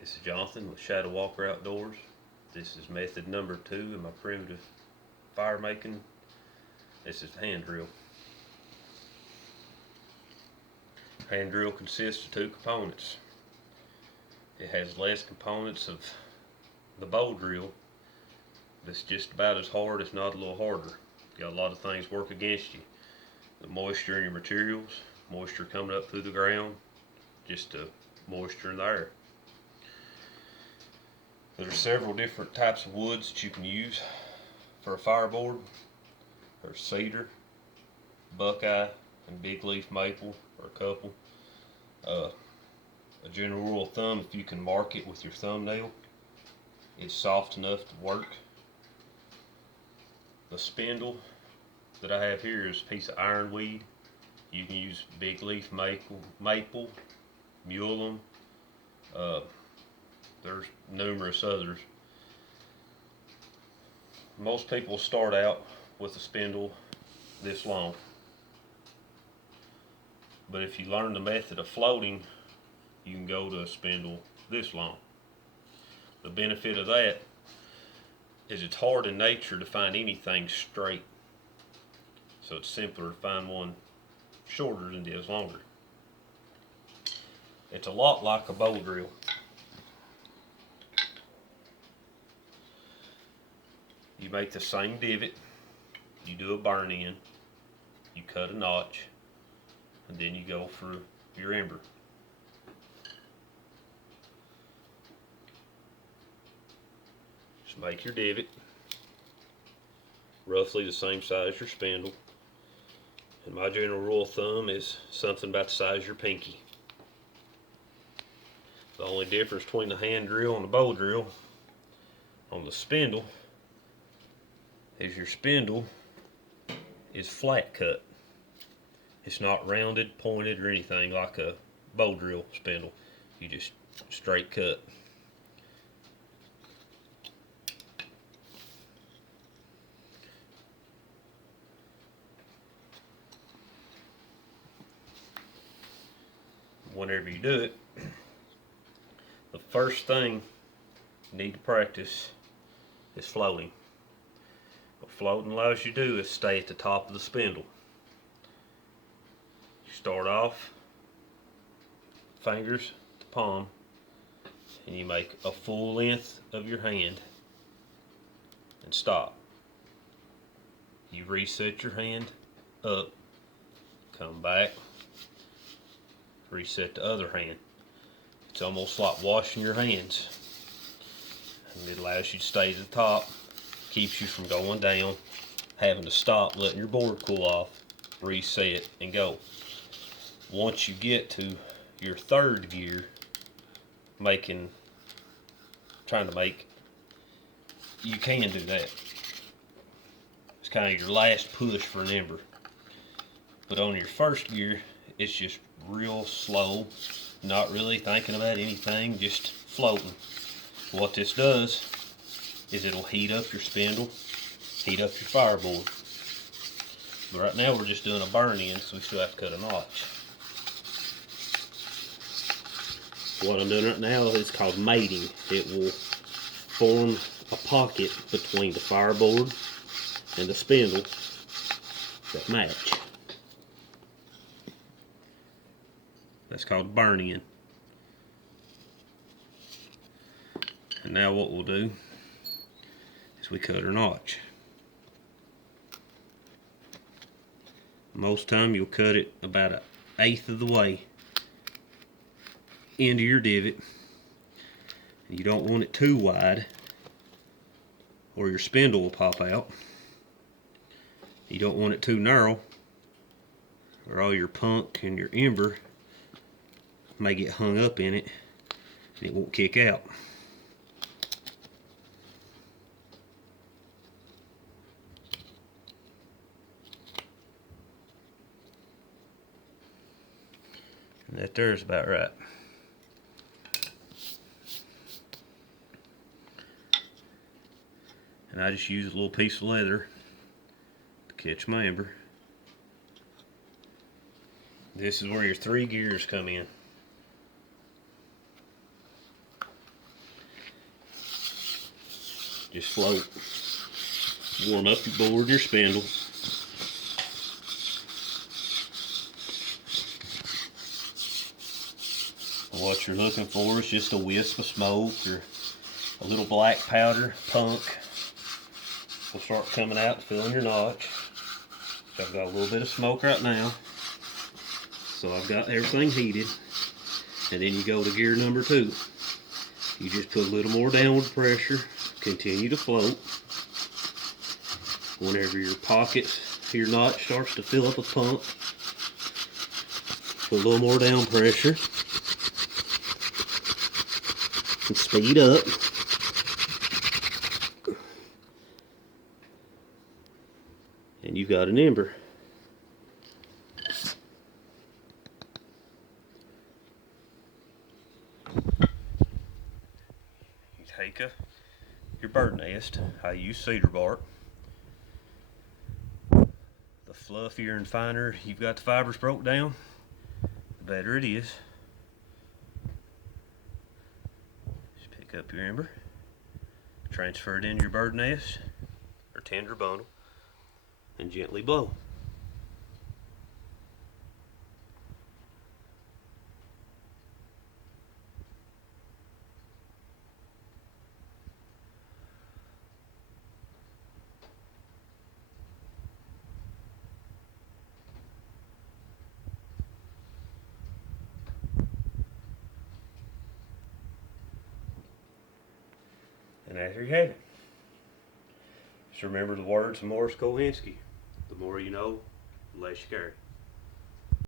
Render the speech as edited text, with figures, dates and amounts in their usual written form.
This is Jonathan with Shadow Walker Outdoors. This is method number 2 in my primitive fire making. This is the hand drill. Hand drill consists of 2 components. It has less components of the bow drill, but it's just about as hard, if not a little harder. Got a lot of things work against you. The moisture in your materials, moisture coming up through the ground, just the moisture in the air. There are several different types of woods that you can use for a fireboard. There's cedar, buckeye, and big leaf maple are a couple. A general rule of thumb, if you can mark it with your thumbnail, it's soft enough to work. The spindle that I have here is a piece of ironweed. You can use big leaf maple, mullein. There's numerous others. Most people start out with a spindle this long, but if you learn the method of floating, you can go to a spindle this long. The benefit of that is it's hard in nature to find anything straight, so it's simpler to find one shorter than it is longer. It's a lot like a bow drill. You make the same divot, you do a burn in, you cut a notch, and then you go for your ember. Just make your divot roughly the same size as your spindle, and my general rule of thumb is something about the size of your pinky. The only difference between the hand drill and the bow drill on the spindle is your spindle is flat cut. It's not rounded, pointed, or anything like a bow drill spindle. You just straight cut. Whenever you do it, the first thing you need to practice is floating. What floating allows you to do is stay at the top of the spindle. You start off fingers to palm, and you make a full length of your hand and stop. You reset your hand up, come back, reset the other hand. It's almost like washing your hands, and it allows you to stay to the top, keeps you from going down, having to stop, letting your board cool off, reset, and go. Once you get to your third gear, trying to make, you can do that. It's kind of your last push for an ember. But on your first gear, it's just real slow, not really thinking about anything, just floating. What this does is it'll heat up your spindle, heat up your fireboard. But right now we're just doing a burn in, so we still have to cut a notch. What I'm doing right now is called mating. It will form a pocket between the fireboard and the spindle that match. That's called burn in. And now what we'll do is we cut our notch. Most time you'll cut it about 1/8 of the way into your divot. You don't want it too wide or your spindle will pop out. You don't want it too narrow or all your punk and your ember may get hung up in it and it won't kick out. And that there's about right. And I just use a little piece of leather to catch my ember. This is where your 3 gears come in. Just float. Warm up your board and your spindle. What you're looking for is just a wisp of smoke or a little black powder, punk. Will start coming out and filling your notch. So I've got a little bit of smoke right now. So I've got everything heated. And then you go to gear number 2. You just put a little more downward pressure, continue to float. Whenever your pockets, your notch starts to fill up a pump, put a little more down pressure and speed up. And you've got an ember. You take your bird nest. I use cedar bark. The fluffier and finer you've got the fibers broke down, the better it is. Just pick up your ember, transfer it into your bird nest or tinder bundle, and gently blow. And there you have it. Just remember the words of Morris Kolinsky. The more you know, the less you care.